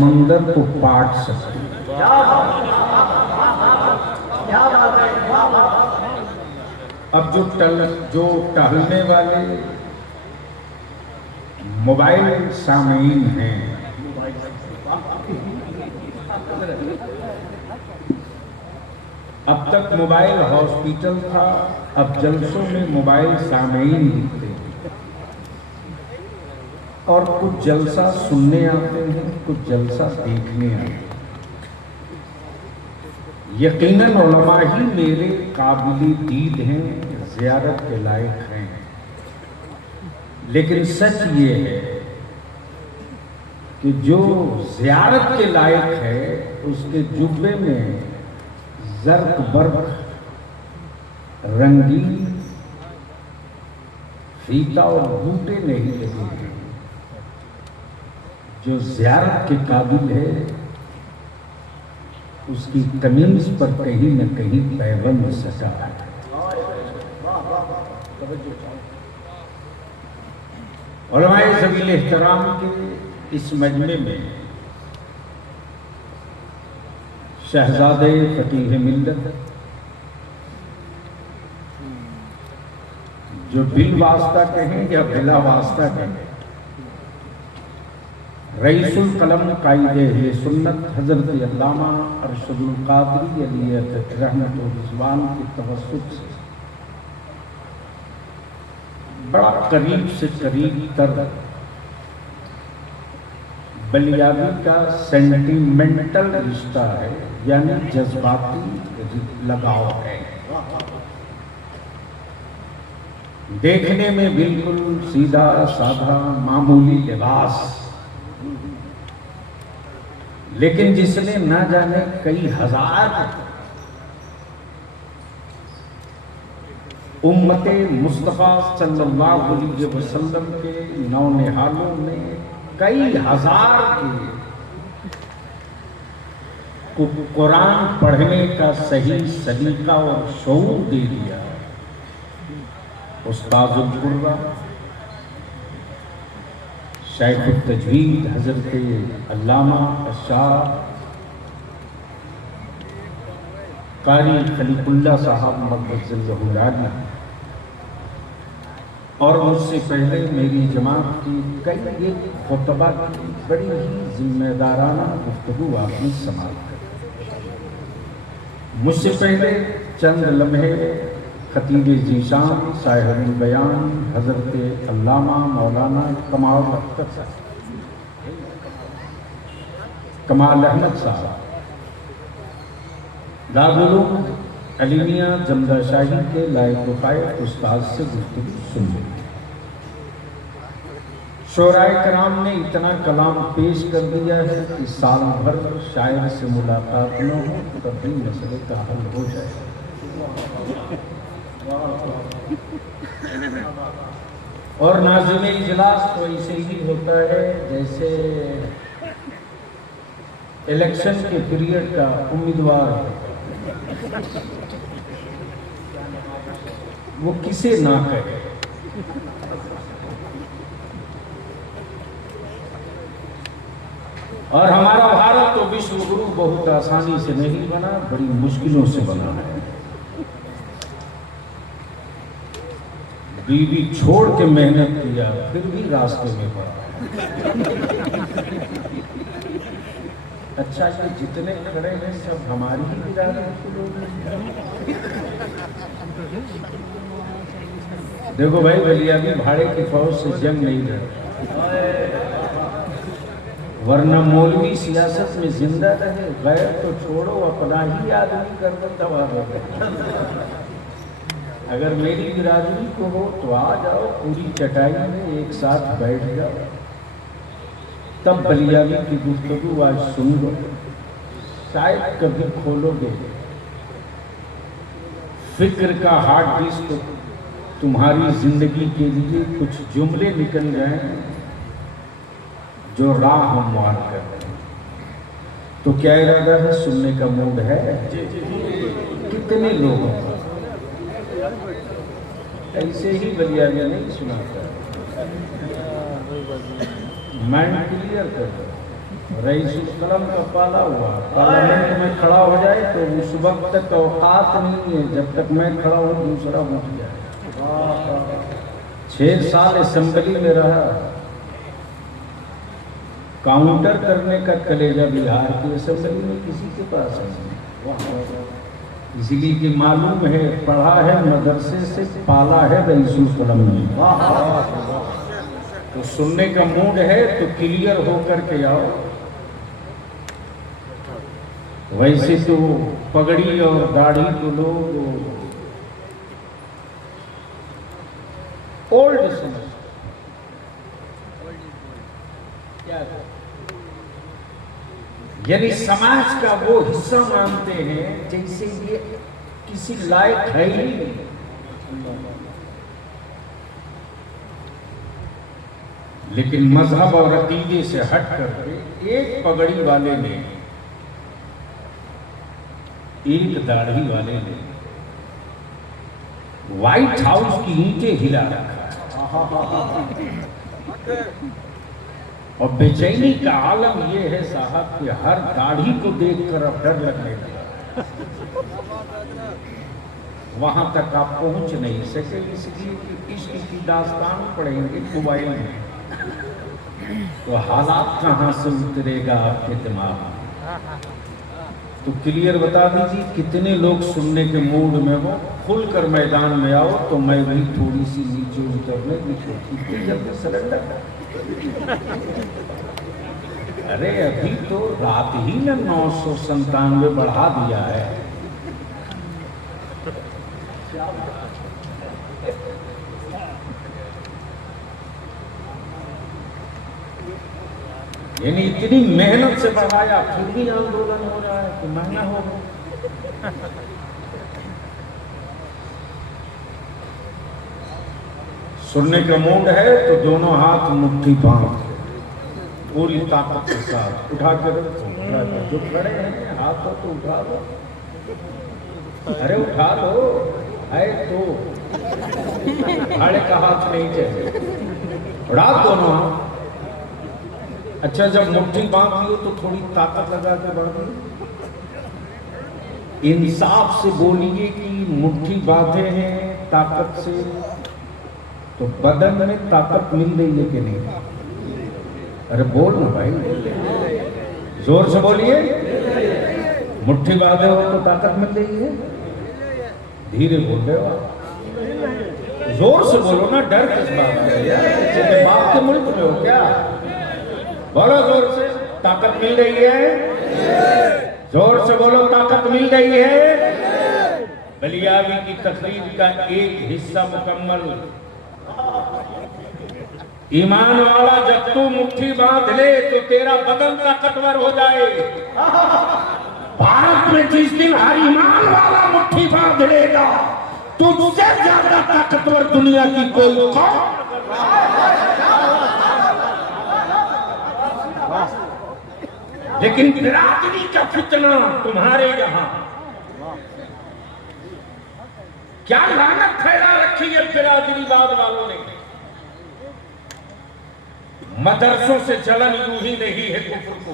मंदिर को पाट सकती है। अब जो टहलने वाले मोबाइल सामीन हैं, अब तक मोबाइल हॉस्पिटल था, अब जलसों में मोबाइल सामीन दिखते हैं और कुछ जलसा सुनने आते हैं, कुछ जलसा देखने आते हैं। यकीनन उलमा ही मेरे काबिल दीद हैं, ज़ियारत के लायक हैं, लेकिन सच ये है कि जो ज़ियारत के लायक है उसके जुब्बे में ज़र्क बर्क रंगीन फीता और बूटे नहीं लगे हैं। जो ज़ियारत के काबिल है उसकी तमीज़ पर कहीं न कहीं पैबंद सजा है। उलमाए ज़वील एहतराम के इस मजमे में शहजादे फकीह मिल्लत जो बिल वास्ता कहें या बिला वास्ता कहें, रईसुल कलम कायदे अहले सुन्नत हजरत अल्लामा अरशदुल कादरी अलैहि रहमत व रिज़वान की तवस्सुत से बड़ा करीब से करीब तर बलियाबी का सेंटिमेंटल रिश्ता है, यानी जज्बाती लगाव है। देखने में बिल्कुल सीधा साधा मामूली लिबास, लेकिन जिसने ना जाने कई हजार उम्मते मुस्तफ़ा सल्लल्लाहु अलैहि वसल्लम के नौनिहालों में कई हजार को कुरान पढ़ने का सही सलीका और शऊर दे दिया। उस्ताजुल कुर्रा शाइखुत तजवीद हजरत अल्लामा अशार कारी खलीकुल्लाह साहब मक़दसल्लहु अलैहि और मुझसे पहले मेरी जमात की कई एक खुतबा की बड़ी ही जिम्मेदाराना गुफ्तगू आपने समाल कर। मुझसे पहले चंद लम्हे खतीब जीशान साहिबुल बयान हजरत अल्लामा मौलाना कमाल अहमद साहब दारुल उलूम अलीमिया जमदा शाही के लायक वफ़ायत उस्ताद से गुफ्तगू सुन। शोराए कराम ने इतना कलाम पेश कर दिया है कि साल भर शायर से मुलाकात न हो तब भी मसले का हल हो जाए। और नाज़िम इजलास तो ऐसे ही होता है जैसे इलेक्शन के पीरियड का उम्मीदवार वो किसे ना कहे। और हमारा भारत तो विश्व गुरु बहुत आसानी से नहीं बना, बड़ी मुश्किलों से बना है। बीवी छोड़ के मेहनत किया फिर भी रास्ते में पड़ा। अच्छा कि जितने खड़े हैं सब हमारी ही बिरादरी के लोग हैं। देखो भाई, बलियाबी भाड़े की फौज से जंग नहीं लड़, वरना मौलवी सियासत में जिंदा रहे, गैर तो छोड़ो अपना ही आदमी कर दो तबाह। अगर मेरी बिरादरी को हो तो आ जाओ, पूरी चटाई में एक साथ बैठ जाओ, तब बलियाबी की गुफ्तगू आज सुन लो, शायद कभी खोलोगे फिक्र का हार्ड डिस्क, तुम्हारी जिंदगी के लिए कुछ जुमले निकल जाएं जो राह हमवार कर रहे हैं। तो क्या इरादा है, सुनने का मूड है? कितने लोगों का ऐसे ही बलियाबी नहीं सुनाता, माइंड क्लियर कर दो। रईस-उल-कलम का पाला हुआ पार्लियामेंट में खड़ा हो जाए तो उस वक्त तक औकात नहीं है जब तक मैं खड़ा हूँ दूसरा उठ जाए। 6 साल असेंबली में रहा, काउंटर करने का कलेजा बिहार की असेंबली में किसी के पास नहीं। इसलिए कि मालूम है, पढ़ा है मदरसे से, पाला है रईस-उल-कलम में। तो सुनने का मूड है तो क्लियर होकर के आओ। वैसे तो पगड़ी और दाढ़ी को लोग ओल्ड समझते, यानी समाज का वो हिस्सा मानते हैं जैसे ये किसी लायक है ही नहीं। लेकिन मजहब और अकीदे से हट करके एक पगड़ी वाले ने, एक दाढ़ी वाले ने व्हाइट हाउस की ईंटें हिला रखा है। और बेचैनी का आलम यह है साहब कि हर दाढ़ी को देखकर अब डर लगने लगा। वहां तक आप पहुंच नहीं सके, इसलिए कि इश्क की दास्तान पढ़ेंगे मोबाइल में तो हालात कहां से उतरेगा आपके दिमाग में। तो क्लियर बता दीजिए कितने लोग सुनने के मूड में हो, खुलकर मैदान में आओ तो मैं भी थोड़ी सी नीचे उतरने की कोशिश, जब सरेंडर। अरे अभी तो रात ही ने 997 बढ़ा दिया है। यानी इतनी मेहनत से बढ़ाया फिर भी आंदोलन हो रहा है तो महंगा होगा। सुनने का मूड है तो दोनों हाथ मुट्ठी बांध पूरी ताकत के साथ उठा कर जो खड़े हैं हाथों तो उठा दो। अरे उठा लो है तो खड़े का हाथ नहीं चाहिए, उड़ा दोनों हाथ। अच्छा जब मुट्ठी बांध ली तो थोड़ी ताकत लगा के बांधिए। इंसाफ से बोलिए कि मुट्ठी बांधे हैं ताकत से तो बदन में ताकत मिल रही है कि नहीं? अरे बोल ना भाई, जोर से बोलिए। मुट्ठी बांधे हो तो ताकत मिल रही है? धीरे बोल रहे हो, जोर से बोलो ना, डर किस बात है? बाप के मुल्क में हो क्या? बोलो जोर से, ताकत मिल रही है? जोर से बोलो, ताकत मिल रही है? बलियावी की तकरीर का एक हिस्सा मुकम्मल। ईमान वाला जब तू मुट्ठी बांध ले तो तेरा बदन ताकतवर हो जाए। भारत में जिस दिन हर ईमान वाला मुट्ठी बांध लेगा तुझसे ज्यादा ताकतवर दुनिया की कोई कौम। लेकिन बिरादरी का फितना तुम्हारे यहां क्या लानत फैला रखी है बिरादरीवाद वालों ने। मदरसों से जलन यूं ही नहीं है कुफ्र को,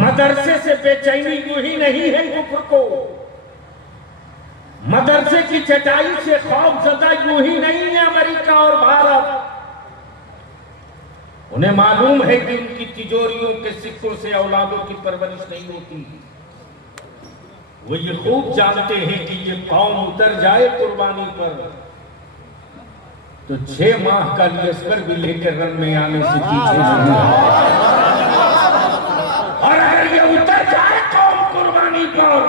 मदरसे से बेचैनी यूं ही नहीं है कुफ्र को, मदरसे की चटाई से खौफजदा यूं ही नहीं है अमेरिका और भारत। उन्हें मालूम है कि उनकी तिजोरियों के सिक्कों से औलादों की परवरिश नहीं होती। वो ये खूब जानते हैं कि ये कौम उतर जाए कुर्बानी पर तो 6 माह का लश्कर भी लेकर रन में आने से पीछे नहीं है। और अगर ये उतर जाए कौम कुर्बानी पर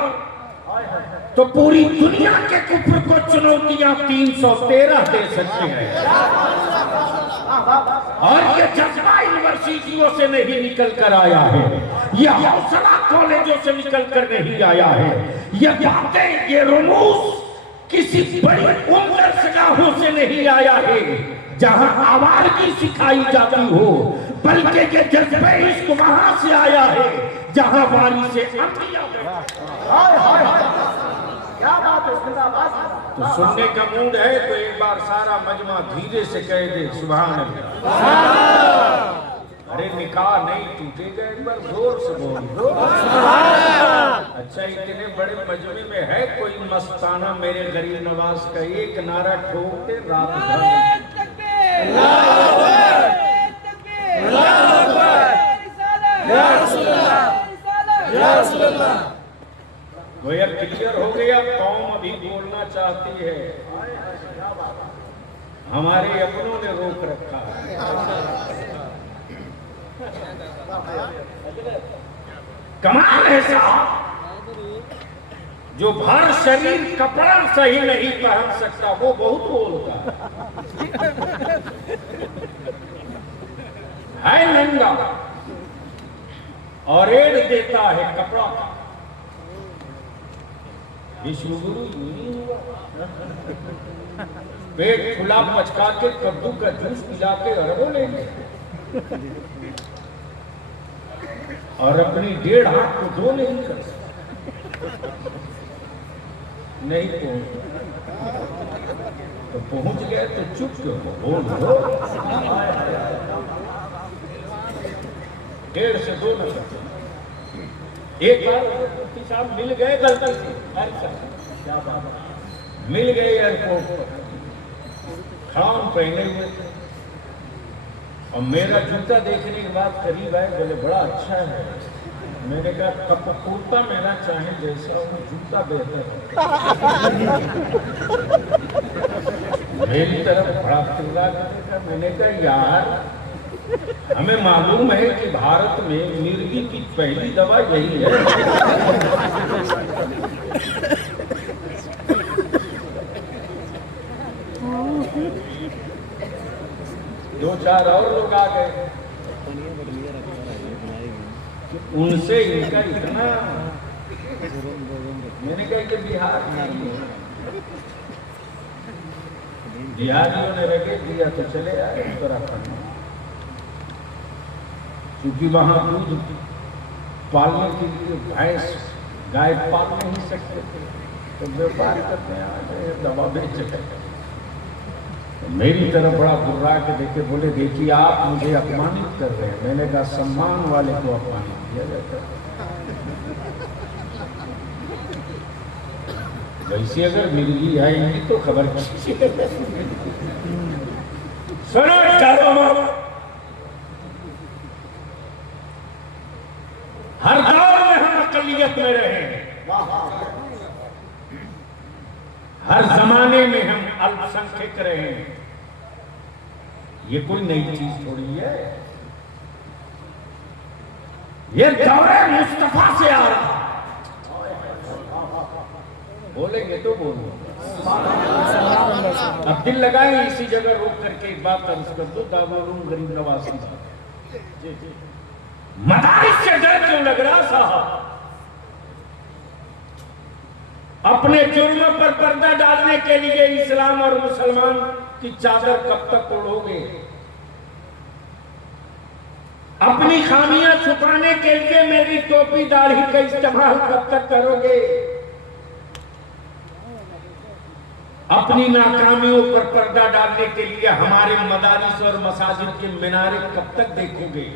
तो पूरी दुनिया के कुफ्र को चुनौतियां 313 दे सकते हैं। और ये जज्बा यूनिवर्सिटियों से नहीं निकल कर आया है, ये हौसला कॉलेजों से निकल कर नहीं आया है, ये बातें, ये रुमूस किसी बड़ी उम्रगाहों से नहीं आया है जहां आवारगी सिखाई जाती हो, बल्कि ये जज्बे इश्क वहां से आया है जहां वारी से तो सुनने का मूड है तो एक बार सारा मजमा धीरे से कह दे सुभान अल्लाह। अरे निकाह नहीं टूटेगा, एक बार जोर से बोल दो। अच्छा इतने बड़े मजमे में है कोई मस्ताना मेरे गरीब नवाज का एक नारा ठोकते रात भर। गोया क्लियर हो गया, कौम अभी बोलना चाहती है, हमारे अपनों ने रोक रखा है। कमाल है साहब, जो भर शरीर कपड़ा सही नहीं पहन सकता वो बहुत बोलता है नंगा और एड़ देता है कपड़ा। विश्वगुरु पेट खुला पचका के कद्दू का जूस पिला के अरबों लेंगे और अपनी 1.5 हाथ को 2 नहीं कर सकते। नहीं तो पहुंच गए तो चुप क्यों हो, बोल दो। 1.5 से 2 न सकते। एक बार मुफ्ती साहब मिल गए गलती से, क्या बात, मिल गए एयरपोर्ट पर, खान पहने हुए थे और मेरा जूता देखने के बाद करीब आए, बोले बड़ा अच्छा है। मैंने कहा कुर्ता मेरा चाहे जैसा हो, जूता बेहतर है। मेरी तरफ बड़ा चिल्ला करेगा। मैंने कहा यार हमें मालूम है कि भारत में मिर्गी की पहली दवा यही है। 2-4 और लोग आ गए, उनसे इनका इतना, मैंने कहा कि बिहारियों ने रखे दिया तो चले आए उत्तराखंड, क्योंकि वहां दूध पालने के लिए भैंस गाय पाल नहीं सकते थे, तो व्यापार करने आ गए, दवा बेच गए। तो मेरी तरफ बड़ा गुर्रा के देखे, बोले देखिए आप मुझे अपमानित कर रहे हैं। मैंने कहा सम्मान वाले को अपमानित किया जाता है, वैसे अगर मिर्गी आएंगी तो खबर सुनो, हर दौर में हम अकलियत में रहे, हर जमाने में हम अल्पसंख्यक रहे, ये कोई नई चीज थोड़ी है। ये दौरे मुस्तफा से आ रहा। बोलेंगे तो बोलो, अब दिल लगाए इसी जगह रोक करके एक बात अर्ज कर दो। दावरूम गरीब नवाज की बात, मदारिस से डर क्यों लग रहा साहब? अपने जुर्म पर पर्दा डालने के लिए इस्लाम और मुसलमान की चादर कब तक ओढ़ोगे? अपनी खामियां छुपाने के लिए मेरी टोपी दाढ़ी का इस्तेमाल कब तक करोगे? अपनी नाकामियों पर पर्दा डालने के लिए हमारे मदारिस और मसाजिद के मीनारे कब तक देखोगे?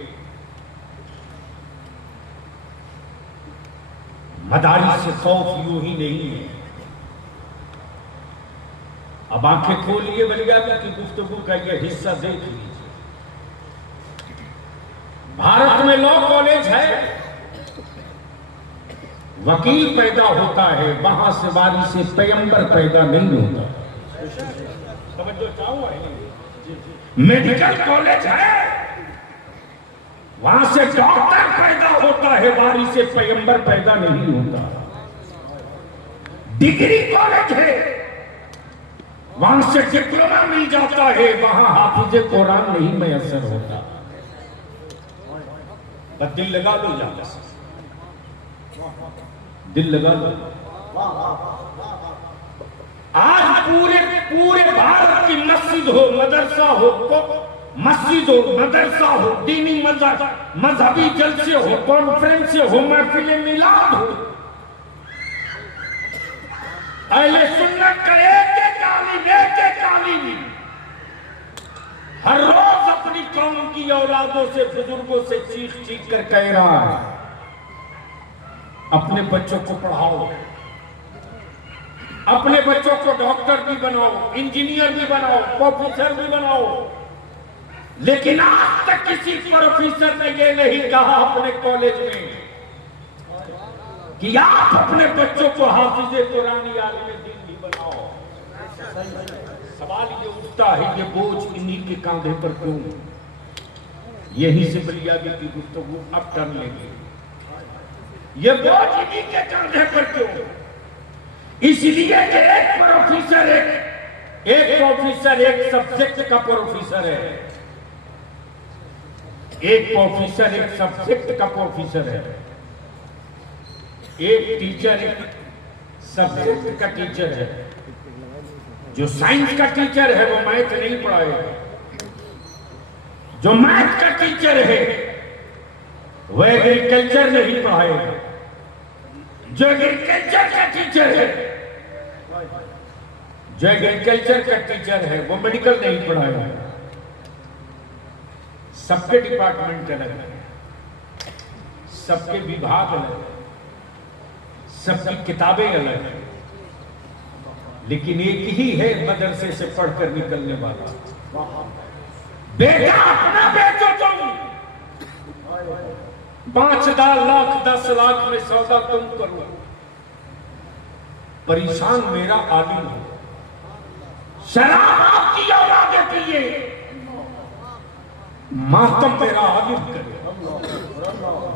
मदारिस से खौफ यूं ही नहीं है। अब आंखें खोलिए बलियाबी की गुफ्तगू का यह हिस्सा देख लीजिए। भारत में लॉ कॉलेज है, वकील पैदा होता है, वहां से बारी से पैगंबर पैदा नहीं होता। समझो चाहूंगा, मेडिकल कॉलेज है, वहां से डॉक्टर पैदा होता है, बारी से पैगंबर पैदा नहीं होता। डिग्री कॉलेज है, वहां से डिप्लोमा मिल जाता है, वहां हाफिज कुरान नहीं मैसर होता। दिल लगा लो, जाता दिल लगा लो। आज पूरे भारत की मस्जिद हो, मदरसा हो, मस्जिद हो, मदरसा हो, दीनी मजहबी जलसे हो, कॉन्फ्रेंस हो, महफिल मिलाद हो, अहले सुन्नत का एक आलिम हर रोज अपनी कौम की औलादों से, बुजुर्गों से चीख चीख कर कह रहा है, अपने बच्चों को पढ़ाओ, अपने बच्चों को डॉक्टर भी बनाओ, इंजीनियर भी बनाओ, प्रोफेसर भी बनाओ। लेकिन आज तक किसी प्रोफेसर ने ये नहीं कहा अपने कॉलेज में कि आप अपने बच्चों को हाफिज़े कुरान या आलिम दीन भी बनाओ। सवाल ये उठता है, ये बोझ इन्हीं के कांधे पर क्यों? यही से बलियागी की गुफ्तगू अब टर्न लेगी। ये बोझ इन्हीं के कांधे पर क्यों? इसलिए कि एक प्रोफेसर एक सब्जेक्ट का प्रोफेसर है, एक प्रोफेसर एक सब्जेक्ट का प्रोफेसर है, एक टीचर एक सब्जेक्ट का टीचर है। जो साइंस का टीचर है वो मैथ नहीं पढ़ाएगा, जो मैथ का टीचर है वो एग्रीकल्चर नहीं पढ़ाएगा, जो एग्रीकल्चर का टीचर है वो मेडिकल नहीं पढ़ाएगा। सबके डिपार्टमेंट अलग है, सबके विभाग अलग है, सबकी किताबें अलग है, लेकिन एक ही है मदरसे से पढ़कर निकलने वाला। बेटा अपना बेचो तुम, 5 लाख 10 लाख में सौदा तुम करो, परेशान मेरा आलिम हो। शराब आपकी औलादे पिए, मातम मेरा आलिम करे।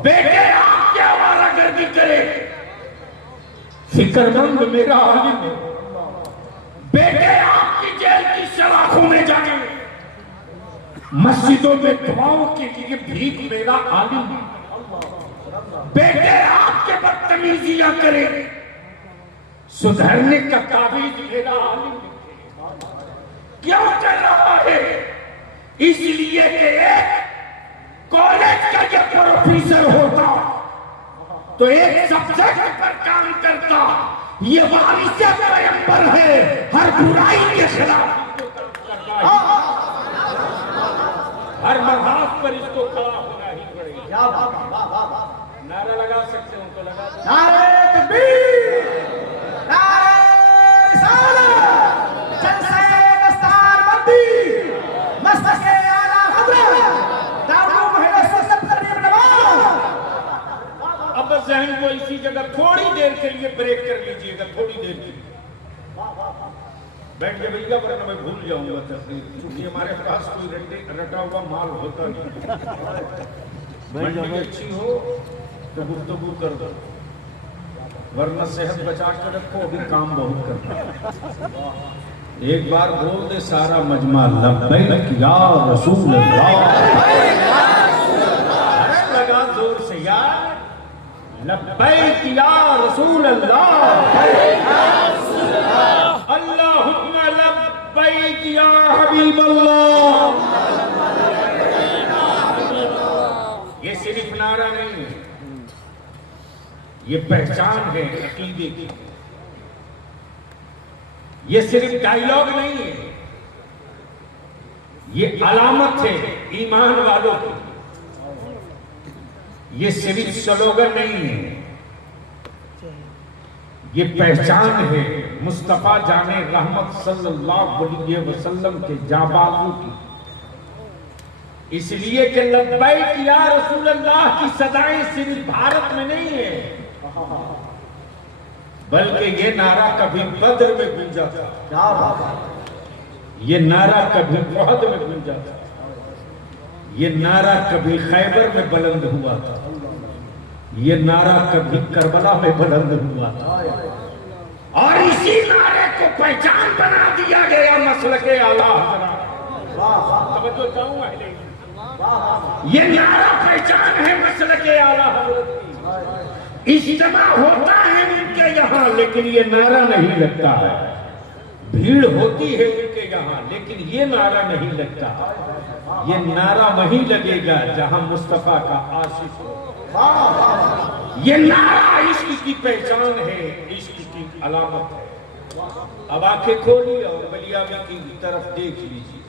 बेटे आपके आवारागर्दी करे, फिक्रमंद मेरा आलिम है। बेटे आपकी जेल की सलाखों में जाए, मस्जिदों में दुआओं के लिए भीख मेरा आलिम है। बेटे आपके बदतमीजियां करे, सुधरने का तावीज मेरा आलिम है। क्यों कर रहा है? इसलिए कि एक कॉलेज का जब प्रोफेसर होता तो एक सब्जेक्ट पर काम करता। ये वारिसे पैगंबर है, हर बुराई के खिलाफ हर मज़हब पर इसको खड़ा होना ही पड़ेगा। नारा लगा सकते हो तो लगा। नारे तकबीर, नारे रिसालत, जलसे दस्तारबंदी, मस्तके आला हज़रत, दाऊद महल से सब तरनीम नवाज। अब ज़हन को इसी जगह थोड़ी देर के लिए ब्रेक कर लीजिएगा, थोड़ी देर के लिए बैठ के भैया, वरना मैं भूल जाऊंगा तस्वीर, क्योंकि हमारे पास कोई रटा हुआ माल होता नहीं। अच्छी हो तो गुफ्तगू कर दो, वरना सेहत बचा के रखो, अभी काम बहुत करना। एक बार बोल दे सारा मजमा, लब्बैक या रसूल अल्लाह। लगा जोर से यार, लब्बैक या रसूल अल्लाह, अल्लाहुम्मा लब्बैक या हबीब अल्लाह। ये सिर्फ नारा नहीं है, ये पहचान है अकीदे की। ये सिर्फ डायलॉग नहीं है, ये अलामत है ईमान वालों की। ये सिर्फ स्लोगन नहीं है, ये पहचान है मुस्तफा जाने रहमत सल्लल्लाहु अलैहि वसल्लम के जाबाजों की। इसलिए कि लब्बैक या रसूल अल्लाह की सदाएं सिर्फ भारत में नहीं है, बल्कि ये नारा कभी बद्र में गूंजा था, ये नारा कभी उहद में गूंजा था, ये नारा कभी खैबर में बुलंद हुआ था, ये नारा कभी करबला में बुलंद हुआ था। और इसी नारे को पहचान बना दिया गया मसलके आला हज़रत। तवज्जो चाहूंगा, ये नारा पहचान है मसलके आला हज़रत की। इज्तिमा होता है उनके यहाँ, लेकिन ये नारा नहीं लगता है। भीड़ होती है उनके यहाँ, लेकिन ये नारा नहीं लगता। ये नारा वहीं लगेगा जहां मुस्तफा का आशिक हो। ये नारा इश्क की पहचान है, इश्क की अलामत है। अब आंखें खोलिए और बलियाबी की तरफ देख लीजिए।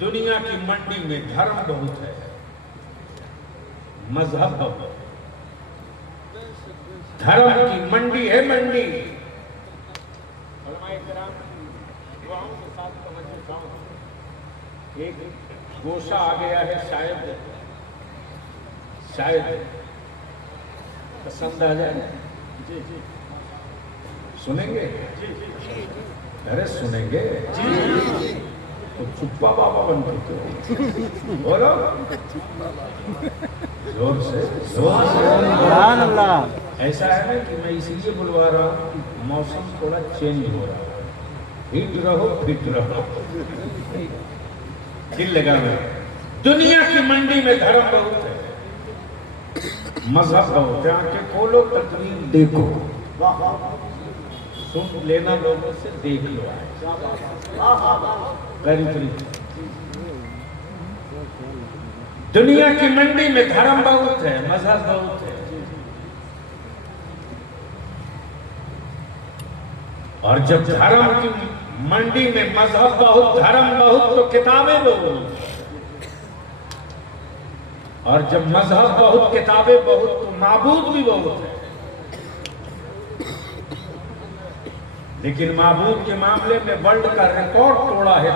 दुनिया की मंडी में धर्म बहुत है, मजहब बहुत है। धर्म की मंडी है मंडी। एक गोशा आ गया है, शायद पसंद आ जाए। सुनेंगे? अरे सुनेंगे तो चुप्पा बाबा बन के बोलो जोर से अल्लाह। ऐसा है ना कि मैं इसलिए बुलवा रहा हूँ कि मौसम थोड़ा चेंज हो रहा है। फिट रहो, फिट रहो, दिल लगा में। दुनिया की मंडी में धर्म बहुत है, मजहब बहुत है। आंखें खोलो, तकरीर देखो, सुन लेना, लोगों से देख लो। दुनिया की मंडी में धर्म बहुत है, मजहब बहुत है। और जब धर्म की मंडी में मजहब बहुत, धर्म बहुत, तो किताबें बहुत। और जब मजहब बहुत, किताबें बहुत, तो माबूद भी बहुत है। लेकिन माबूद के मामले में वर्ल्ड का रिकॉर्ड तोड़ा है।